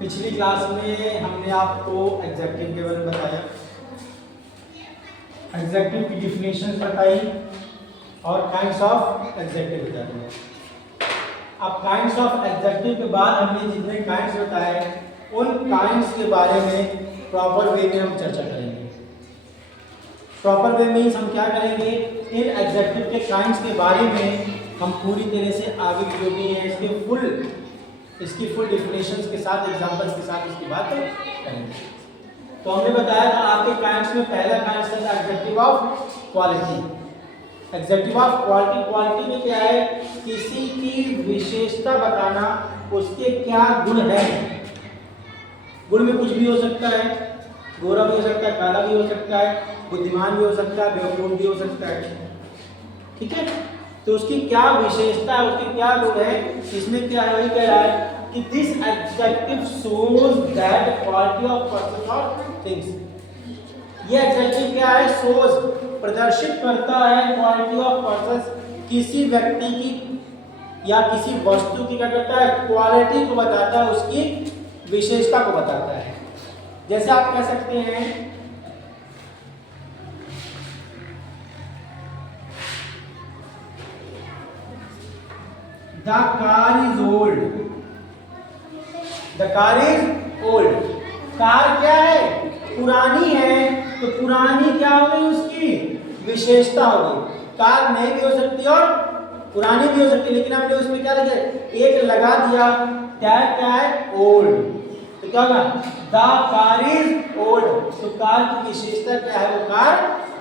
पिछली क्लास में हमने आपको एग्जेक्टिव के बारे में बताया, एग्जेक्टिव की डिफिनेशन बताई और काइंड्स ऑफ एग्जेक्टिव बता दिया। अब काइंड्स ऑफ एग्जेक्टिव के बाद हमने जितने काइंड्स बताए उन काइंड्स के बारे में प्रॉपर वे में हम चर्चा करेंगे। प्रॉपर वे मीन्स हम क्या करेंगे, इन एग्जेक्टिव के काइंड्स के बारे में हम पूरी तरह से आगे जो भी है इसकी फुल डिफिनेशंस के साथ, एग्जांपल्स के साथ इसकी बात करेंगे। तो हमने बताया था आपके काइंड्स में पहला काइंड था executive of quality. Executive of quality, quality में क्या है, किसी की विशेषता बताना, उसके क्या गुण है। गुण में कुछ भी हो सकता है, गोरा भी हो सकता है, काला भी हो सकता है, बुद्धिमान भी हो सकता है, बेवकूफ भी हो सकता है, ठीक है। तो उसकी क्या विशेषता है, उसके क्या गुण है, इसमें क्या है, वही कह रहा है कि this adjective shows that quality of person और थिंग्स। ये एडजेक्टिव क्या है, शोज प्रदर्शित करता है क्वालिटी ऑफ पर्सन, किसी व्यक्ति की या किसी वस्तु की क्या करता है, क्वालिटी को बताता है, उसकी विशेषता को बताता है। जैसे आप कह सकते हैं The car is old. The car is old. Car क्या है, पुरानी है, तो पुरानी क्या हो गई, उसकी विशेषता हो गई। कार नई भी हो सकती है और पुरानी भी हो सकती है, लेकिन हमने उसमें क्या लिखा, एक लगा दिया, टैग क्या है, ओल्ड। तो क्या होगा, द कार इज ओल्ड। तो कार की विशेषता क्या है, वो कार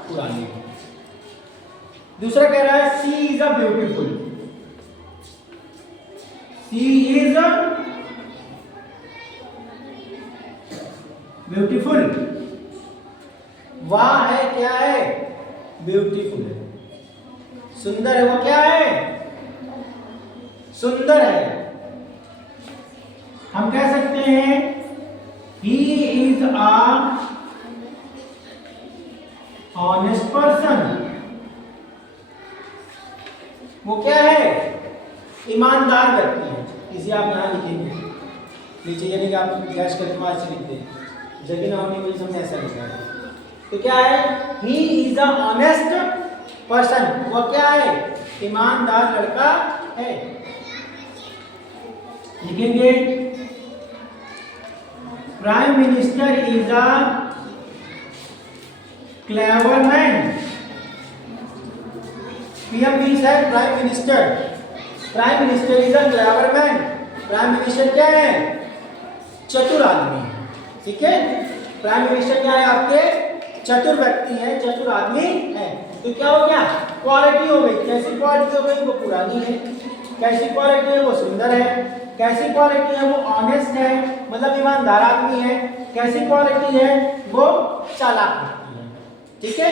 पुरानी है। दूसरा कह रहा है she is a beautiful. She is beautiful। वह है क्या है, ब्यूटीफुल है, सुंदर है, वो क्या है, सुंदर है। हम कह सकते हैं he is a honest person। वो क्या है, ईमानदार व्यक्ति है। इसे आप यहाँ लिखेंगे नीचे, यानी कि आप गैस करके वहां से लिखते हैं, जगह ना होने की वजह से हमने ऐसा लिखा है। तो क्या है, he is a honest person. वो क्या है, ईमानदार लड़का है। लिखेंगे prime minister is a clever man. PM means है prime minister. Prime minister is a clever man. Prime minister क्या है, चतुर आदमी है, ठीक है। प्राइम मिनिस्टर क्या है, आपके चतुर व्यक्ति है, चतुर आदमी है। तो क्या हो गया, क्वालिटी हो गई। कैसी क्वालिटी हो गई, वो पुरानी है। कैसी क्वालिटी है, वो सुंदर है। कैसी क्वालिटी है, वो ऑनेस्ट है, मतलब ईमानदार आदमी है। कैसी क्वालिटी है, वो चालाक व्यक्ति है, ठीक है।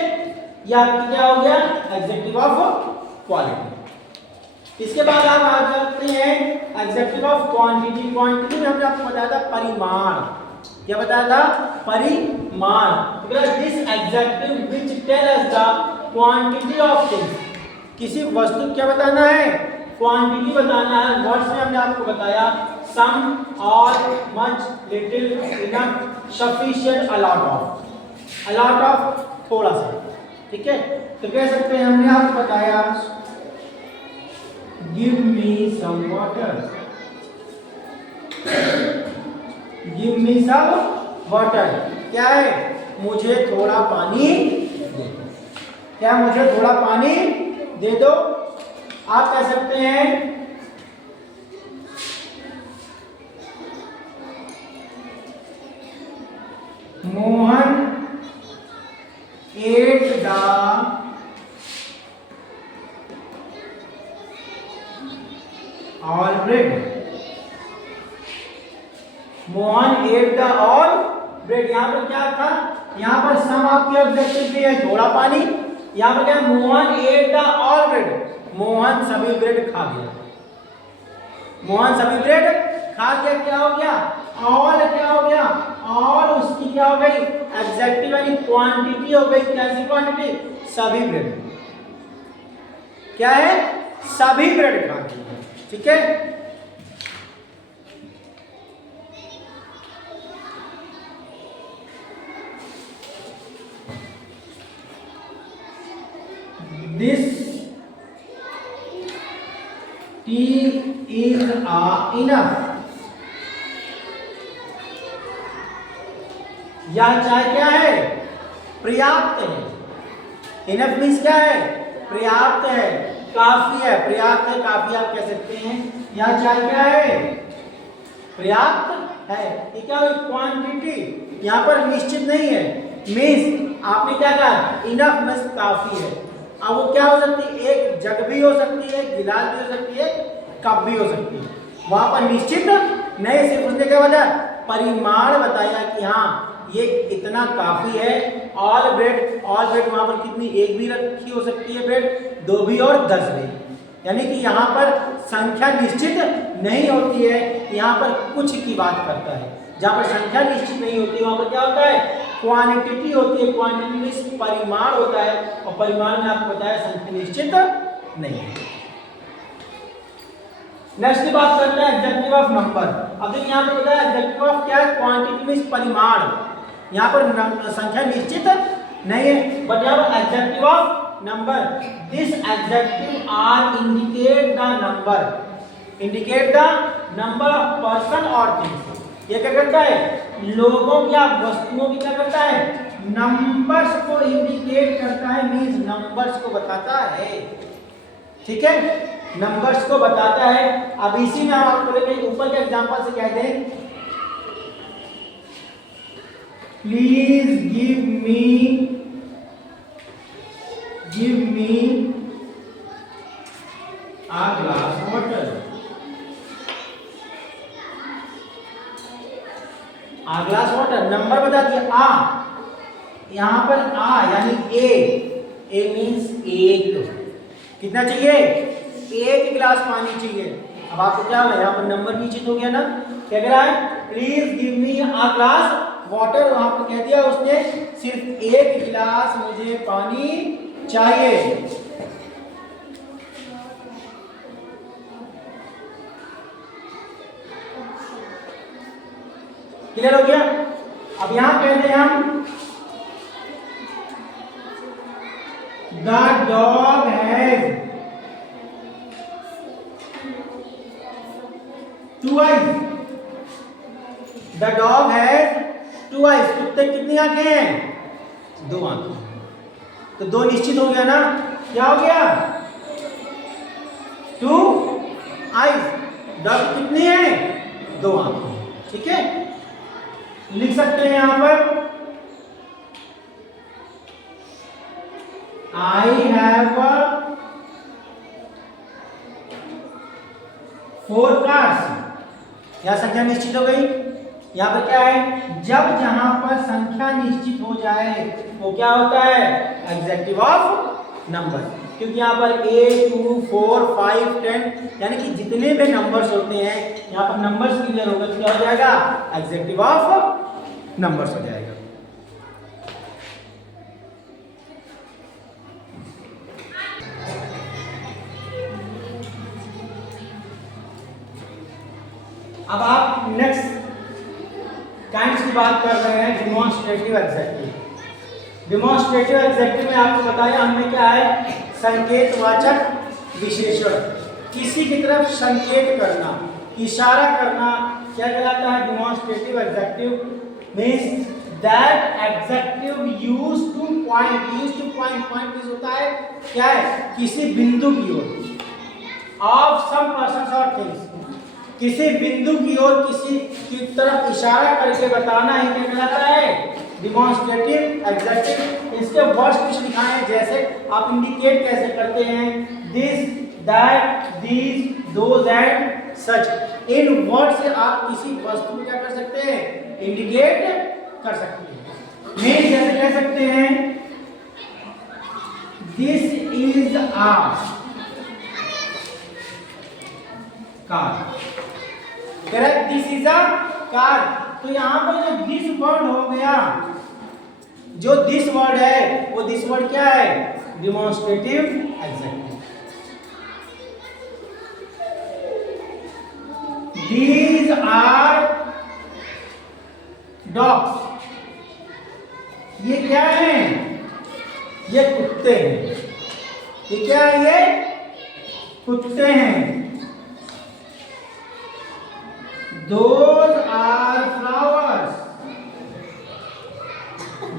ये आपकी क्या हो गया, एडजेक्टिव ऑफ क्वालिटी। इसके बाद आप आ जाते हैं एडजेक्टिव ऑफ क्वांटिटी। क्वांटिटी में हमने आपको बताया था परिमाण। क्या बताया था, परिमाण। This adjective which tell us the quantity of things. किसी वस्तु को क्या बताना है, क्वांटिटी बताना है। वर्ड्स में हमने आपको बताया some, all, much, little, enough, sufficient, a lot of. A lot of थोड़ा सा, ठीक है। तो कह सकते हैं हमने आपको बताया Give me some water. Give me some water। क्या है, मुझे थोड़ा पानी दे दो। क्या, मुझे थोड़ा पानी दे दो। आप कह सकते हैं Mohan ate the all bread। Mohan at the all bread. यहाँ पर क्या था, यहाँ पर सम आपके ऑब्जेक्टिव भी है, थोड़ा पानी। यहाँ पर क्या, Mohan at the all bread. Mohan सभी ब्रेड खा गया। मोहन सभी ब्रेड खा गया। क्या हो गया, ऑल क्या हो गया, ऑल उसकी क्या हो गई, एग्जैक्टिव यानी क्वांटिटी हो गई। कैसी क्वांटिटी, सभी ब्रेड। क्या है, सभी ब्रेड खा गया, ठीक है। is enough। यह चाय क्या है? पर्याप्त है। इनफ मीन्स क्या है? पर्याप्त है, काफी है, पर्याप्त है, काफी आप कह सकते हैं। यह चाय क्या है? पर्याप्त है। ये क्या हुई? क्वांटिटी, यहाँ पर निश्चित नहीं है। मीन्स आपने क्या कहा? इनफ मीन्स काफी है। अब वो क्या हो सकती है? एक जग भी हो सकती है, गिलास भी हो सकती है, कप भी हो सकती है। वहां पर निश्चित नहीं, सिर्फ उसने क्या बताया? परिमाण बताया कि हाँ ये इतना काफी है। ऑल ब्रेड वहां पर कितनी? एक भी रखी हो सकती है ब्रेड, दो भी और 10 भी। यानी कि यहाँ पर संख्या निश्चित नहीं होती है, यहाँ पर कुछ की बात करता है। जहाँ पर संख्या निश्चित नहीं होती वहां पर क्या होता है? क्वांटिटी होती है। क्वांटिटी मीन्स परिमाण होता है, और परिमाण में आपको बताया संख्या निश्चित नहीं है। नेक्स्ट की बात करते हैं एडजेक्टिव ऑफ नंबर। अब देखिए यहाँ पे बताया एडजेक्टिव ऑफ क्या है? क्वांटिटी मीन्स परिमाण। यहाँ पर संख्या निश्चित नहीं है, बट यहाँ पर adjective of number, this adjective are indicate the number of person और थिंग्स। ये क्या करता है? लोगों या वस्तुओं की क्या करता है? नंबर्स को इंडिकेट करता है, मीन्स नंबर्स को बताता है। ठीक है, नंबर्स को बताता है। अब इसी में हम आपको लेके ऊपर के एग्जांपल से कहते हैं, please give me a glass water। A glass water, number बता दिया आ। यहां पर आ यानी ए मीन्स एक। कितना चाहिए? एक गिलास पानी चाहिए। अब आपको क्या है? यहाँ पर नंबर निश्चित हो गया ना? क्या कह रहा है? Please give me a glass water. वहां पर कह दिया उसने सिर्फ एक गिलास मुझे पानी चाहिए। क्लियर हो गया? अब यहां कहते हैं हम the dog has two eyes. The dog has two eyes. कुत्ते की कितनी आंखें हैं? 2 आंखें। तो 2 निश्चित हो गया ना? क्या हो गया? 2 आइज। डॉग कितनी है? 2 आंखें। ठीक है, लिख सकते हैं यहां पर I have 4 cars। यहां संख्या निश्चित हो गई। यहां पर क्या है? जब जहां पर संख्या निश्चित हो जाए वो क्या होता है? Adjective of number. क्योंकि यहाँ पर 1, 2, 4, 5, 10 यानी कि जितने भी नंबर्स होते हैं यहाँ पर नंबर्स क्लियर होगा तो क्या हो जाएगा? एडजेक्टिव ऑफ नंबर्स हो जाएगा। अब आप नेक्स्ट काइंड्स की बात कर रहे हैं, डिमॉन्स्ट्रेटिव एडजेक्टिव। डिमॉन्स्ट्रेटिव एडजेक्टिव में आपको बताया हमने क्या है? संकेतवाचक विशेषण। किसी की तरफ संकेत करना, इशारा करना क्या कहलाता है? Demonstrative adjective means that adjective used to point. Point means होता है क्या है? किसी बिंदु की ओर। ऑफ सम पर्सन्स और थिंग्स, किसी बिंदु की ओर किसी की तरफ इशारा करके बताना ही क्या कहलाता है? Demonstrative adjective. इसके वर्ड्स कुछ लिखाए हैं, जैसे आप इंडिकेट कैसे करते हैं? This, that, these, those and such. In word से आप किसी वस्तु को क्या कर सकते हैं? इंडिकेट कर सकते हैं। मीन जैसे कह सकते हैं this is a car. Correct, this is a car. तो यहां पर जो दिस वर्ड हो गया, जो दिस वर्ड है वो दिस वर्ड क्या है? Demonstrative adjective. These are dogs। ये क्या है? ये कुत्ते हैं। ये क्या है? ये कुत्ते हैं। Those are flowers.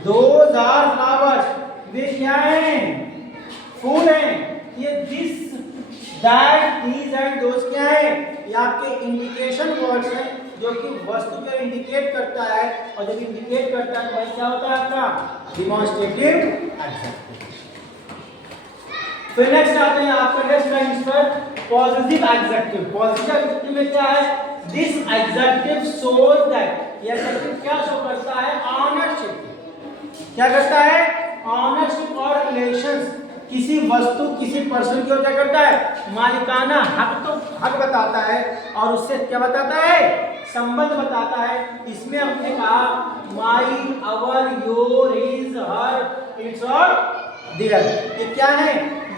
Those are flowers. वे क्या हैं? फूल हैं. ये this, that, these and those क्या है? ये आपके इंडिकेशन वर्ड्स हैं जो कि वस्तु को इंडिकेट करता है, और जब इंडिकेट करता है तो भाई क्या होता है आपका डिमॉन्स्ट्रेटिव एडजेक्टिव. फिर नेक्स्ट आते हैं आपका नेक्स्ट लाइन पर पॉजिटिव एडजेक्टिव. पॉजिटिव एडजेक्टिव में क्या है? This adjective shows that. ये एडजेक्टिव क्या शो करता है? ऑनरशिप. क्या करता है? ऑनरशिप और रिलेशंस. किसी वस्तु किसी पर्सन की ओर क्या करता है? मालिकाना हक. तो हक बताता है और उससे क्या बताता है? संबंध बताता है. इसमें हमने कहा माई, अवर, योर, हिज, हर, इट्स और देयर. ये क्या है?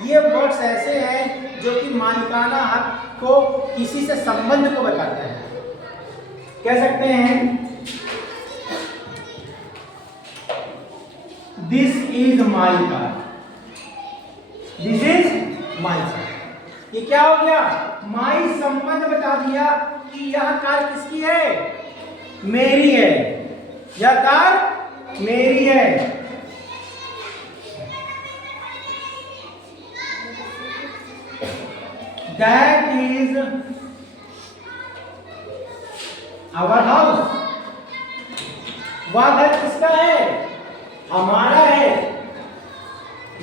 ये वर्ड्स ऐसे हैं जो कि मालिकाना हक को किसी से संबंध को बताते हैं. कह सकते हैं this is my car. This is my car. ये क्या हो गया? माई संबंध बता दिया कि यह कार किसकी है? मेरी है. यह कार मेरी है. That is our house. वह घर किसका है? हमारा है.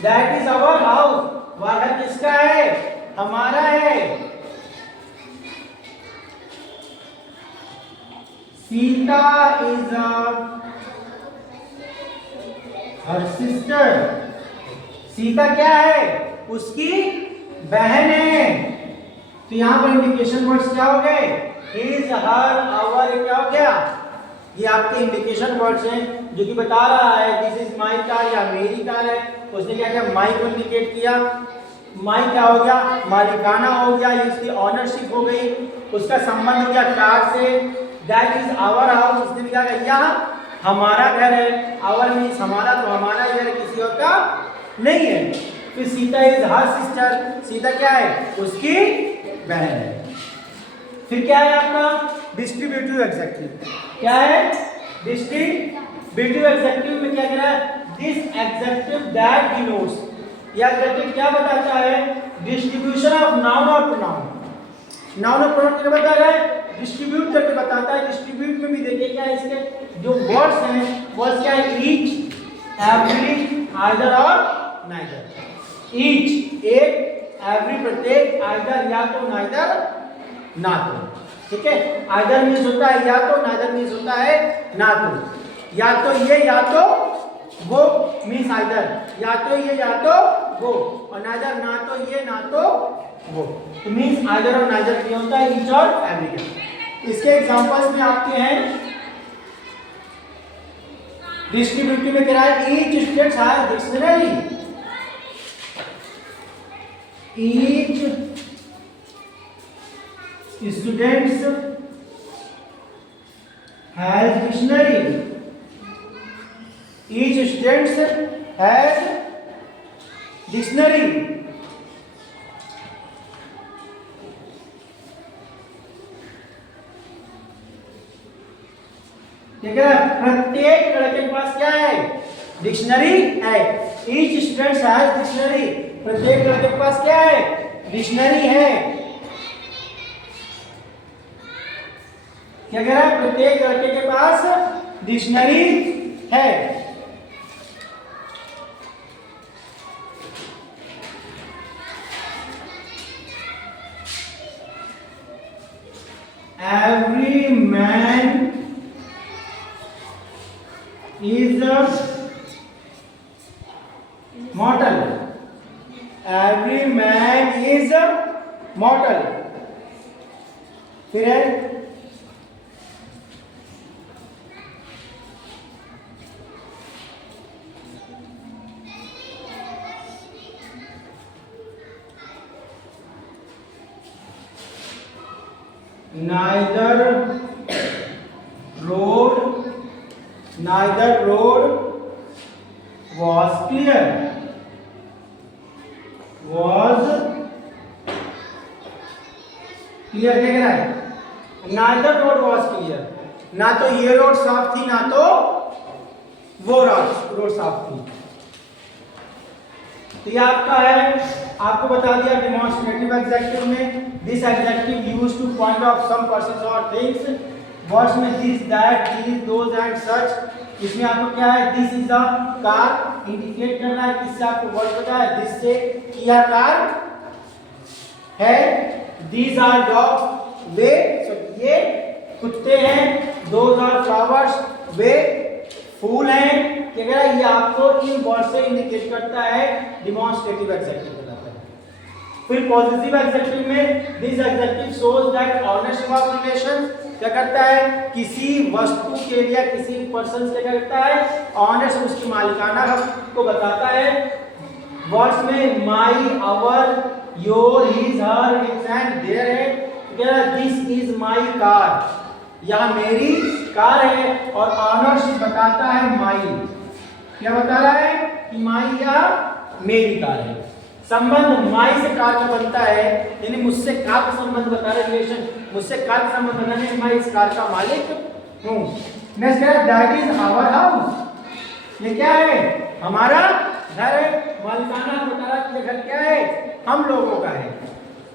That is our house. वह घर किसका है? हमारा है. Sita is her sister. Sita क्या है? उसकी बहन है. तो यहां पर इंडिकेशन वर्ड्स क्या हो गए? His, her, our. क्या हो गया? ये आपके इंडिकेशन वर्ड्स हैं जो कि बता रहा है दिस इज माई कार या मेरी कार है. उसने क्या किया? माई को इंडिकेट किया. माई क्या हो गया? मालिकाना हो गया. ये उसकी ऑनरशिप हो गई. उसका संबंध हो गया कार से. That is our house. उसने भी क्या किया? हमारा घर है. आवर मीन्स हमारा, तो हमारा घर किसी और का नहीं है. फिर Sita is her sister. Sita क्या है? उसकी बहन है. फिर क्या है आपका डिस्ट्रीब्यूटिव एडजेक्टिव. क्या है? डिस्ट्रीब्यूटिव एडजेक्टिव में क्या कह रहा है? This adjective that denotes. यह एडजेक्टिव क्या बताता है? डिस्ट्रीब्यूशन ऑफ नाउन और प्रोनाउन. नाउन और प्रोनाउन क्या बता रहा है? डिस्ट्रीब्यूट करके बताता है. डिस्ट्रीब्यूट में भी देखिए क्या है? इसके जो वर्ड्स हैं वर्ड्स क्या है? ईच, एवरी, आइदर और नाइदर. ईच एक, एवरी प्रत्येक, आइदर या तो, नाइदर ना तो. ठीक है. आइदर मीन्स होता है या तो, नाइदर मीन्स होता है ना तो. या तो ये या तो वो मीन्स आइदर. या तो ये या तो वो. और नाइदर ना तो ये ना तो वो. तो मीन्स आइदर और नाइदर क्या होता है? ईच और एवरी. इसके एग्जांपल्स में आपके हैं डिस्ट्रीब्यूटिव में कह रहा है each student has dictionary. Each students has dictionary. Each students has dictionary. ठीक है. प्रत्येक लड़के के पास क्या है? डिक्शनरी है. Each students has dictionary. प्रत्येक लड़के के पास क्या है? डिक्शनरी है. क्या कह रहा है? प्रत्येक लड़के के पास डिक्शनरी है. Every man is mortal. Every man is mortal. फिर है neither road was clear. Was clear क्या कह रहा है? neither road was clear, ना तो ये रोड साफ थी ना तो वो रोड साफ थी। तो ये आपका है, आपको बता दिया डेमोंस्ट्रेटिव एडजेक्टिव में this adjective used to point out some persons और थिंग्स। वर्ड्स में this, that, these, those and such. इसमें आपको क्या है, this is the car indicate करना है, किससे आपको वर्ड पता है, दिस से किया कार है। दीज आर डॉग्स, वे ये कुत्ते हैं। दोज आर फ्लावर्स, वे फूल हैं। क्या कह रहा है, ये आपको इन वर्ड से इंडिकेट करता है, डेमोंस्ट्रेटिव एडजेक्टिव कहलाता है। फिर पॉजिटिव एडजेक्टिव में this adjective shows that ownership of relations, क्या करता है, किसी वस्तु के लिए किसी पर्सन से क्या करता है, ऑनर्स, उसकी मालिकाना हक को बताता है। वर्ड्स में my, our, your, his, her, its and their है। क्या दिस इज माई कार, या मेरी कार है, और ऑनरशिप बताता है माई। क्या बता रहा है कि माई या मेरी कार है। संबंध माई से कार का बनता है, यानी मुझसे कार का संबंध बता रहा है, रिलेशन मुझसे कार का संबंध बना है, मैं इस कार का मालिक हूं। नेक्स्ट है दैट इज आवर हाउस, ये क्या है, हमारा घर है। मालिकाना बता रहा है कि ये घर क्या है, हम लोगों का है।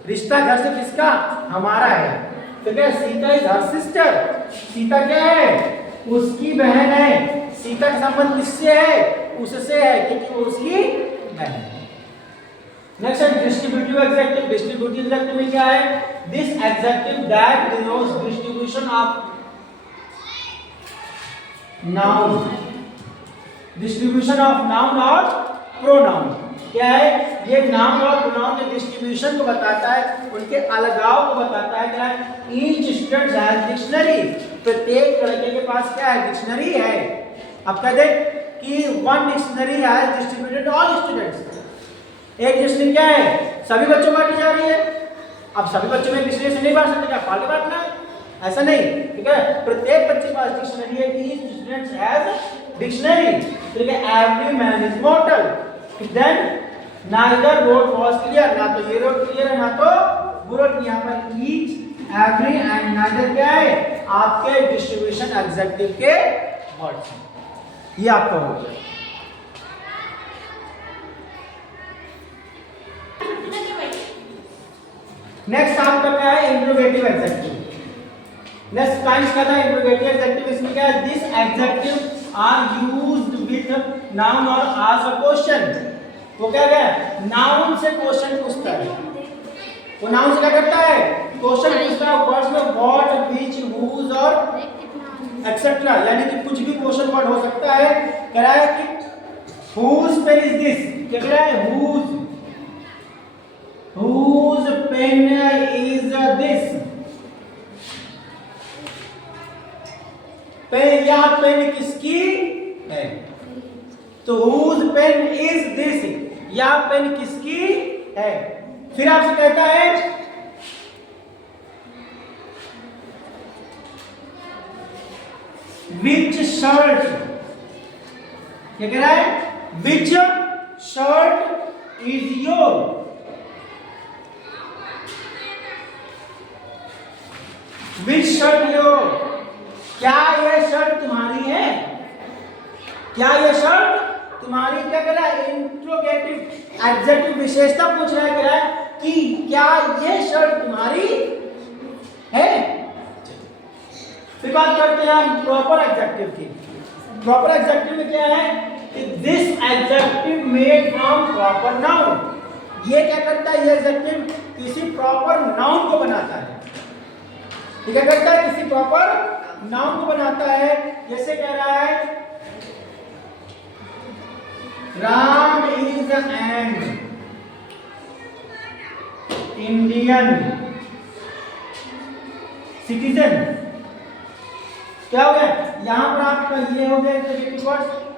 रिश्ता घर से किसका, हमारा है। तो क्या Sita is her sister, Sita क्या है, उसकी बहन है। सीता का संबंध किससे है, उससे है, क्योंकि वो उसकी बहन है। नेक्स्ट है डिस्ट्रीब्यूटिव एडजेक्टिव। डिस्ट्रीब्यूटिव एडजेक्टिव में क्या है, this adjective that denotes distribution of noun, distribution of noun और प्रोनाउन। क्या है, ये नाउन और प्रोनाउन के डिस्ट्रीब्यूशन को बताता है, उनके अलगाव को बताता है। क्या है, ईच स्टूडेंट हैज डिक्शनरी, प्रत्येक लड़के के पास क्या है, डिक्शनरी है। अब कह दे कि one dictionary has distributed all students, एक डिक्शनरी क्या है, सभी बच्चों में बांटी जा रही है। अब सभी बच्चों में डिक्शनरी से नहीं बांट सकते, क्या फालतू बांटना है, ऐसा नहीं, ठीक है। प्रत्येक बच्चे के पास डिक्शनरी है, ईच स्टूडेंट हैज डिक्शनरी। ठीक है, every man is mortal. Then neither road was clear, ना तो ये रोड क्लियर है ना तो वो रोड। यहाँ पर ईच, एवरी एंड नाइदर क्या है, आपके डिस्ट्रीब्यूशन एडजेक्टिव के वर्ड्स हैं। ये आपका हो गया। नेक्स्ट आपका क्या है, इंट्रोगेटिव एडजेक्टिव। नेक्स्ट काइंड्स का था इंट्रोगेटिव एडजेक्टिव। इसमें क्या है, this adjective are used with noun और आस्क अ क्वेश्चन। वो क्या है, नाउन से क्वेश्चन पूछता है, वो नाउन से क्या करता है, क्वेश्चन पूछता है। वर्ड्स में व्हाट, व्हिच, हुज और एक्सेट्रा, यानी कि कुछ भी क्वेश्चन वर्ड हो सकता है। कह रहा है कि हुज पेन इज दिस, क्या कह रहा है, whose pen is this. Pen, या पेन किसकी है, तो हुज पेन इज दिस, या पेन किसकी है। फिर आपसे कहता है विच शर्ट, क्या कह रहा है, which shirt is your, which shirt your, क्या यह शर्ट तुम्हारी है, क्या यह शर्ट तुम्हारी। क्या कह रहा है, इंट्रोगेटिव एडजेक्टिव विशेषता पूछ रहा है, कह रहा है कि क्या यह शर्ट तुम्हारी है। फिर बात करते हैं हम प्रॉपर एडजेक्टिव की। प्रॉपर एडजेक्टिव में क्या है कि this adjective made from proper noun. ये क्या करता है, ये एडजेक्टिव किसी प्रॉपर नाउन को बनाता है। ये क्या करता है, किसी प्रॉपर नाउन को बनाता है। जैसे कह रहा है Ram is an Indian citizen. क्या हो गया, यहां पर आपका ये हो गया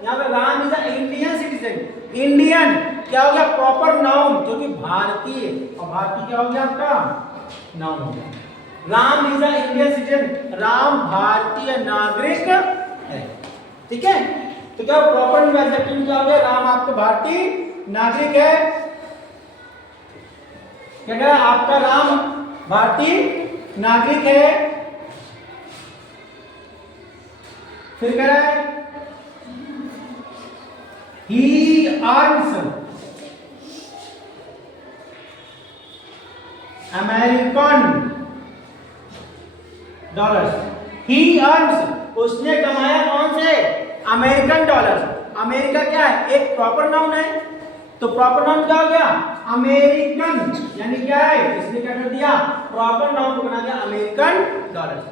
यहाँ पे Ram is a Indian citizen. Indian क्या हो गया, प्रॉपर नाउन, क्योंकि भारतीय, और भारतीय क्या हो गया आपका, नाउन हो गया। Ram is a Indian citizen, Ram भारतीय नागरिक है। ठीक है, तो क्या प्रॉपर एडजेक्टिव क्या हो गया, राम आपका भारतीय नागरिक है। क्या कह रहा है, आपका राम भारतीय नागरिक है। फिर कह रहा है he earns American dollars. He earns, उसने कमाया कौन से? American dollars. अमेरिका क्या है? एक प्रॉपर नाउन है, तो प्रॉपर नाउन क्या हो गया? अमेरिकन, यानी क्या है? इसने क्या कर दिया? प्रॉपर नाउन को बना दिया अमेरिकन डॉलर्स।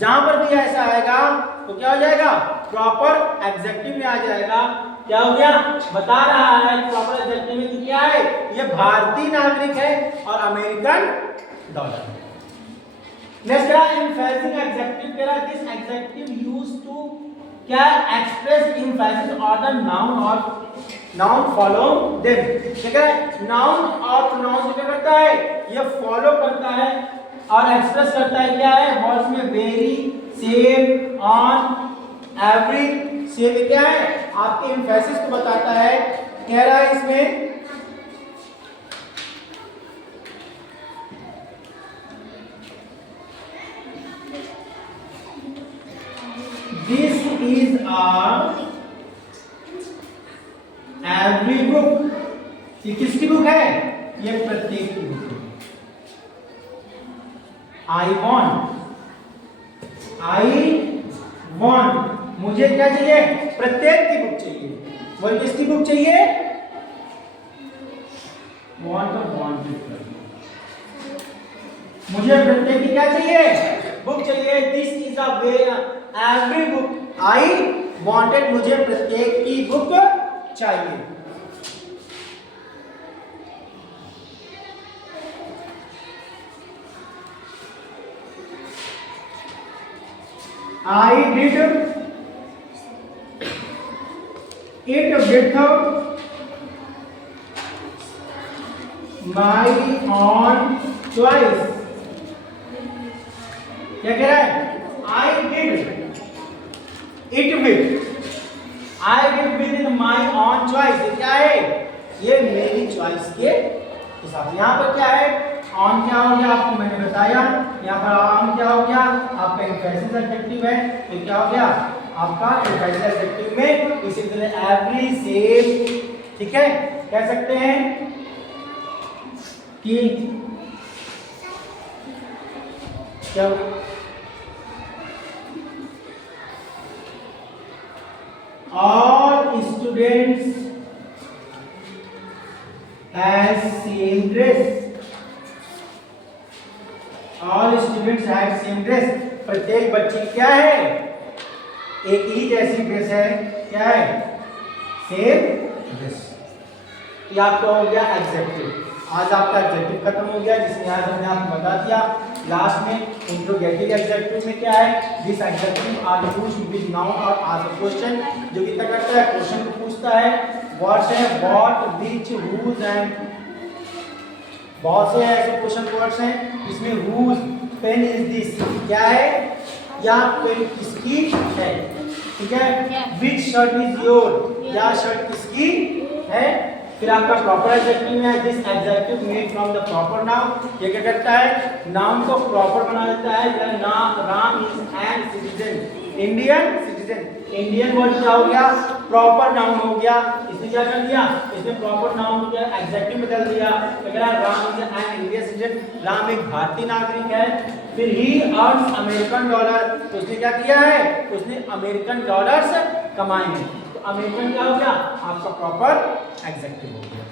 जहां पर भी ऐसा आएगा तो क्या हो जाएगा? प्रॉपर एडजेक्टिव में आ जाएगा। क्या हो गया? बता रहा है प्रॉपर एडजेक्टिव में क्या है? ये भारतीय नागरिक है और अमेरिकन डॉलर। नेक्स्ट क्या? एम्फेसिस एडजेक्टिव कह रहा है दिस एडजेक्टिव यूज्ड टू क्या? Express emphasis on the noun और नाउन फॉलो देम। ठीक है, नाउन और प्रोनाउन क्या करता है? ये फॉलो करता है और एक्सप्रेस करता है क्या है? वर्ड्स में very, same, on, every, same क्या है? आपके एम्फेसिस को बताता है। कह रहा है इसमें This is a every book। ये किसकी बुक है? ये प्रत्येक की बुक है। I want, मुझे क्या चाहिए? प्रत्येक की बुक चाहिए। बोल किसकी बुक चाहिए? want का want मुझे प्रत्येक की क्या चाहिए? बुक चाहिए। This is a every book I wanted, मुझे प्रत्येक की बुक चाहिए। I did it with my own choice। क्या कह रहा है? I did it with my own choice। ये क्या है? ये मेरी चॉइस के हिसाब से। यहाँ पर क्या है? ऑन क्या हो गया? आपको मैंने बताया। यहाँ पर ऑन क्या हो गया? आपका एम्फेसिस एडजेक्टिव है, तो क्या हो गया? आपका एम्फेसिस एडजेक्टिव में इसी तरह एवरी, सेम, ठीक है, कह सकते हैं कि क्या all students has same dress। all students have same dress। प्रत्येक बच्चे क्या है? एक ही जैसी ड्रेस है। क्या है? Same dress. ये आपका हो गया एडजेक्टिव। आज आपका एडजेक्टिव खत्म हो गया, जिसमें आज हमने आपको बता दिया लास्ट में इंट्रोगेटिव एडजेक्टिव में क्या है? This adjective are used with noun और आस्क क्वेश्चन। जो कि क्या करता है? क्वेश्चन को पूछता है। वर्ड्स है व्हाट, व्हिच, हुज एंड बहुत से ऐसे क्वेश्चन वर्ड्स हैं। इसमें हुज, पेन इज दिस, क्या है? या पेन किसकी है? ठीक है। व्हिच शर्ट इज योर, या शर्ट किसकी है? फिर आपका प्रॉपर एडजेक्टिव है this adjective made from the proper noun. ये क्या करता है? नाउन को प्रॉपर बना देता है। Ram is an citizen, Indian citizen. Indian word क्या हो गया? प्रॉपर नाउन हो गया। इसने क्या कर दिया? इसने प्रॉपर नाउन को एडजेक्टिव बदल दिया। Ram is an Indian citizen, Ram एक भारतीय नागरिक है। फिर ही अर्न्स अमेरिकन डॉलर, तो उसने क्या किया है? उसने अमेरिकन डॉलर्स कमाए हैं। तो अमेरिकन क्या हो गया? आपका प्रॉपर एडजेक्टिव हो गया।